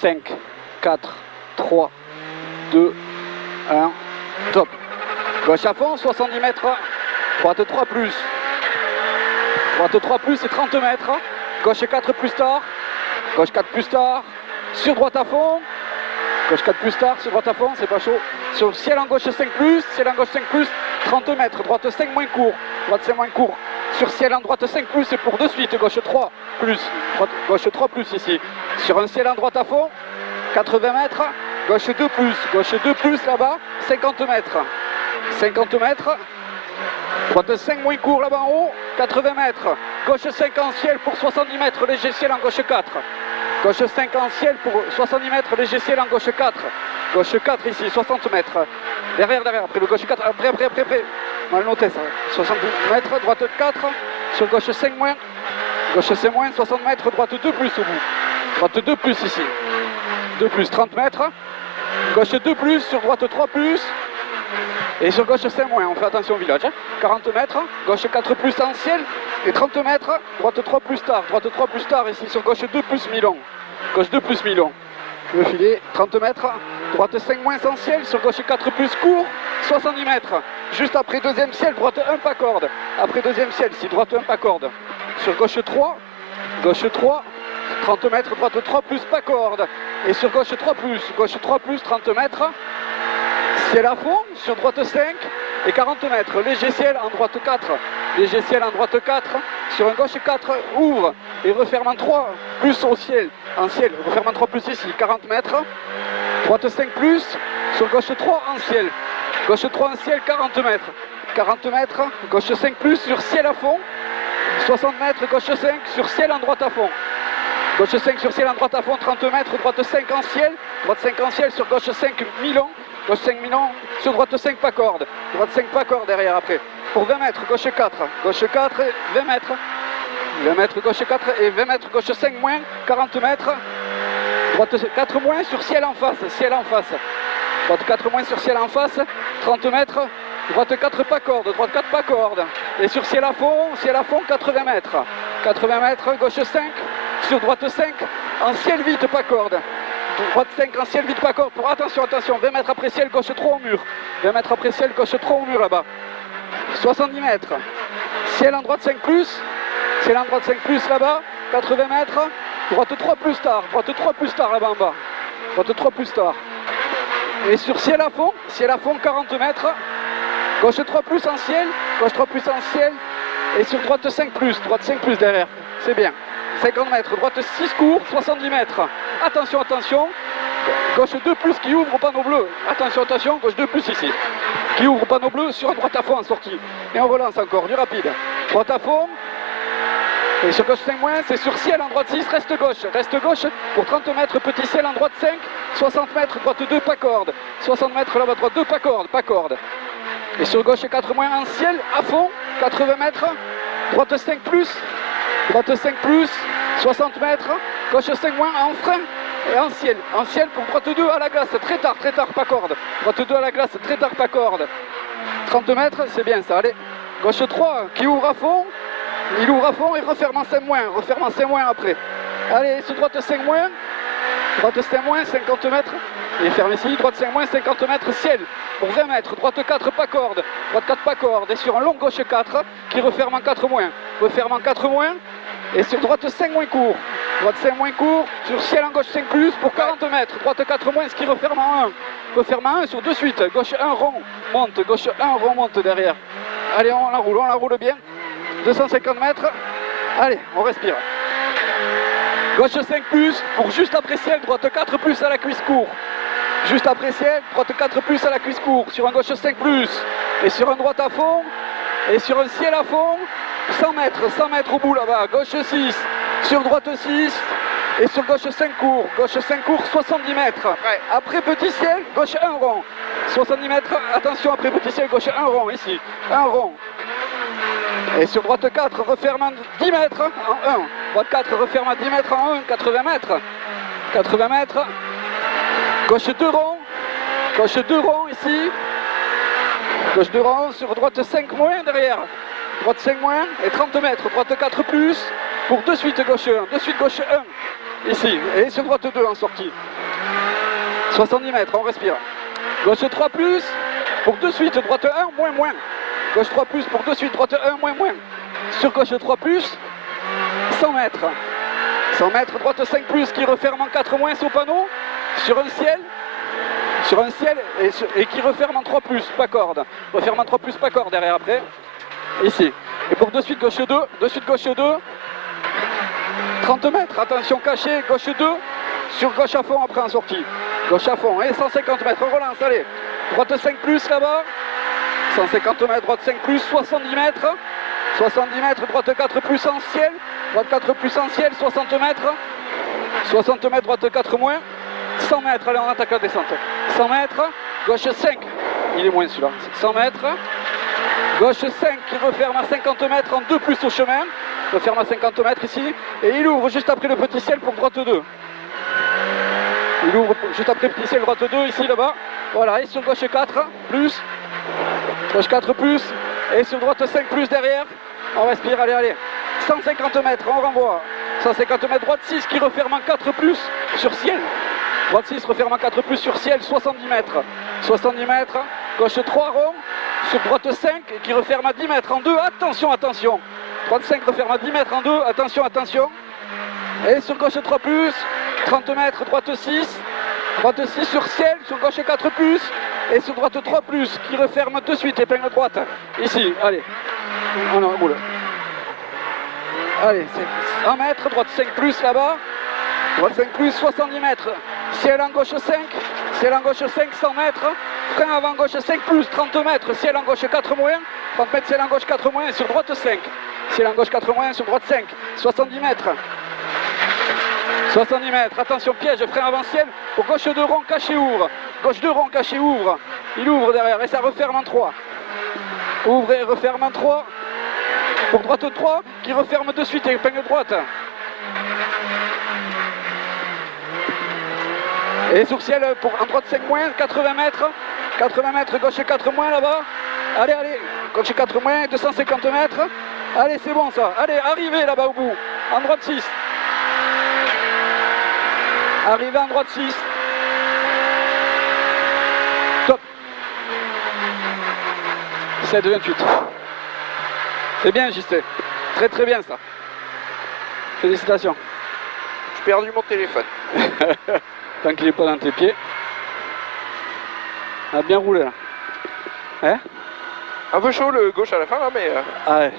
5, 4, 3, 2, 1, top. Gauche à fond, 70 mètres, droite 3 plus. Droite 3 plus et 30 mètres. Gauche 4 plus tard, gauche 4 plus tard, sur droite à fond. Gauche 4 plus tard, sur droite à fond, c'est pas chaud. Sur ciel en gauche 5 plus, ciel en gauche 5 plus, 30 mètres, droite 5 moins court, droite 5 moins court. Sur ciel en droite 5 plus et pour de suite, gauche 3 plus, gauche 3 plus ici. Sur un ciel en droite à fond, 80 mètres, gauche 2 plus là-bas, 50 mètres. 50 mètres, droite 5 moins court là-bas en haut, 80 mètres. Gauche 5 en ciel pour 70 mètres, léger ciel en gauche 4. Gauche 5 en ciel pour 70 mètres, léger ciel en gauche 4. Gauche 4 ici, 60 mètres. Derrière, après le gauche 4, après. On va le noter ça. 60 mètres, droite 4, sur gauche 5 moins. Gauche 5 moins, 60 mètres, droite 2 plus au bout. Droite 2 plus ici. 2 plus, 30 mètres. Gauche 2 plus, sur droite 3 plus. Et sur gauche 5 moins, on fait attention au village. 40 mètres, gauche 4 plus en ciel. Et 30 mètres, droite 3 plus tard. Droite 3 plus tard ici, sur gauche 2 plus Milon. Gauche 2 plus Milon. Le filet, 30 mètres, droite 5 moins en ciel, sur gauche 4 plus court, 70 mètres. Juste après deuxième ciel, droite 1 pas corde. Après deuxième ciel, ici, droite 1 pas corde. Sur gauche 3, 30 mètres, droite 3 plus pas corde. Et sur gauche 3 plus, 30 mètres. Ciel à fond, sur droite 5 et 40 mètres. Léger ciel en droite 4. Léger ciel en droite 4. Sur un gauche 4, ouvre et referme en 3. Plus au ciel. En ciel, referme en 3 plus ici. 40 mètres. Droite 5 plus. Sur gauche 3 en ciel. Gauche 3 en ciel, 40 mètres. 40 mètres. Gauche 5 plus sur ciel à fond. 60 mètres. Gauche 5 sur ciel en droite à fond. Gauche 5 sur ciel en droite à fond. 30 mètres. Droite 5 en ciel. Droite 5 en ciel sur gauche 5 Milon. Gauche 5 Milon, sur droite 5 pas corde. Droite 5 pas corde derrière après. Pour 20 mètres, gauche 4. Gauche 4, 20 mètres. 20 mètres, gauche 4 et 20 mètres, gauche 5 moins, 40 mètres. Droite 4 moins sur ciel en face. Ciel en face. Droite 4 moins sur ciel en face. 30 mètres. Droite 4 pas corde. Droite 4 pas corde. Et sur ciel à fond, 80 mètres. 80 mètres, gauche 5. Sur droite 5. En ciel vite, pas corde. Droite 5 en ciel, vite pas corde. Pour attention, 20 mètres après ciel, gauche 3 au mur. 20 mètres après ciel, gauche 3 au mur là-bas. 70 mètres. Ciel en droite 5 plus. Ciel en droite 5 plus là-bas. 80 mètres. Droite 3 plus tard. Droite 3 plus tard là-bas en bas. Droite 3 plus tard. Et sur ciel à fond 40 mètres. Gauche 3 plus en ciel. Gauche 3 plus en ciel. Et sur droite 5 plus. Droite 5 plus derrière. C'est bien. 50 mètres, droite 6 court, 70 mètres. Attention, gauche 2 plus qui ouvre au panneau bleu. Attention, gauche 2 plus ici. Qui ouvre au panneau bleu sur un droite à fond en sortie. Et on relance encore, du rapide. Droite à fond. Et sur gauche 5 moins, c'est sur ciel en droite 6, reste gauche pour 30 mètres, petit ciel en droite 5, 60 mètres, droite 2, pas corde. 60 mètres là-bas, droite 2, pas corde. Et sur gauche 4 moins en ciel, à fond, 80 mètres, droite 5 plus. Droite 5 plus, 60 mètres, gauche 5 moins en frein et en ciel pour droite 2 à la glace, très tard, pas corde. Droite 2 à la glace, très tard, pas corde. 30 mètres, c'est bien ça, allez. Gauche 3 qui ouvre à fond, il ouvre à fond et referme en 5 moins, après. Allez, sur droite 5 moins, 50 mètres, et ferme ici, droite 5 moins, 50 mètres, ciel. Pour 20 mètres, droite 4 pas corde, droite 4 pas corde, et sur un long gauche 4 qui referme en 4 moins. Referme en 4 moins, et sur droite 5 moins court. Droite 5 moins court, sur ciel en gauche 5 plus pour 40 mètres. Droite 4 moins, ce qui referme en 1. Referme en 1 sur de suite. Gauche 1 rond, monte. Gauche 1 rond, monte derrière. Allez, on la roule bien. 250 mètres. Allez, on respire. Gauche 5 plus pour juste après ciel. Droite 4 plus à la cuisse court. Juste après ciel, droite 4 plus à la cuisse court. Sur un gauche 5 plus. Et sur un droite à fond. Et sur un ciel à fond. 100 mètres au bout là-bas, gauche 6, sur droite 6, et sur gauche 5 court, 70 mètres. Ouais. Après petit ciel, gauche 1 rond, 70 mètres, attention après petit ciel, gauche 1 rond ici, 1 rond. Et sur droite 4, referme en 10 mètres en 1, droite 4, referme en 10 mètres en 1, 80 mètres, gauche 2 rond ici, gauche 2 rond, sur droite 5 moins derrière. Droite 5 moins et 30 mètres, droite 4 plus, pour de suite gauche 1, ici, et sur droite 2 en sortie. 70 mètres, on respire. Gauche 3 plus, pour de suite, droite 1, moins, moins. Gauche 3 plus, pour de suite, droite 1, moins, moins. Sur gauche 3 plus, 100 mètres. 100 mètres, droite 5 plus, qui referme en 4 moins au panneau, sur un ciel et qui referme en 3 plus, pas corde. Referme en 3 plus, pas corde derrière après. Ici. Et pour de suite gauche 2, de suite gauche 2, 30 mètres, attention caché, gauche 2, sur gauche à fond après en sortie. Gauche à fond, et 150 mètres, on relance, allez. Droite 5 plus là-bas, 150 mètres, droite 5 plus, 70 mètres. 70 mètres, droite 4 plus en ciel, droite 4 plus en ciel, 60 mètres. 60 mètres, droite 4 moins. 100 mètres, allez, on attaque la descente. 100 mètres, gauche 5, il est moins celui-là. 100 mètres, gauche 5 qui referme à 50 mètres en 2 plus au chemin. Referme à 50 mètres ici. Et il ouvre juste après le petit ciel pour droite 2. Il ouvre juste après le petit ciel, droite 2, ici, là-bas. Voilà, et sur gauche 4, plus. Gauche 4 plus. Et sur droite 5 plus derrière. On respire, allez, allez. 150 mètres, on renvoie. 150 mètres, droite 6 qui referme en 4 plus sur ciel. Droite 6 referme en 4 plus sur ciel, 70 mètres. 70 mètres, gauche 3 rond, sur droite 5 qui referme à 10 mètres en 2. Attention, attention. Droite 5 referme à 10 mètres en 2. Attention, attention. Et sur gauche 3 plus, 30 mètres, droite 6. Droite 6 sur ciel, sur gauche 4 plus. Et sur droite 3 plus qui referme de suite, épingle droite. Ici, allez. On roule. Allez, 100 mètres, droite 5 plus là-bas. Droite 5 plus, 70 mètres. Ciel en gauche 5. Ciel en gauche 5, 100 mètres. Frein avant gauche 5 plus, 30 mètres. Ciel en gauche 4 moins. 30 mètres, ciel en gauche 4 moins. Sur droite 5. Ciel en gauche 4 moins, sur droite 5. 70 mètres. 70 mètres. Attention, piège, frein avant ciel. Pour gauche 2 rond, caché, ouvre. Gauche 2 rond, caché, ouvre. Il ouvre derrière et ça referme en 3. Ouvre et referme en 3. Pour droite 3, qui referme de suite, épingle droite. Et sur ciel, pour en droite 5 moins, 80 mètres. 80 mètres, gauche 4 moins là-bas. Allez, allez, gauche 4 moins, 250 mètres. Allez, c'est bon ça. Allez, arrivez là-bas au bout. En droite 6. Arrivez en droite 6. Top. 7,28. C'est bien, JC. Très très bien ça. Félicitations. J'ai perdu mon téléphone. Tant qu'il n'est pas dans tes pieds. On a bien roulé là. Hein? Un peu chaud le gauche à la fin là, mais... Ah ouais.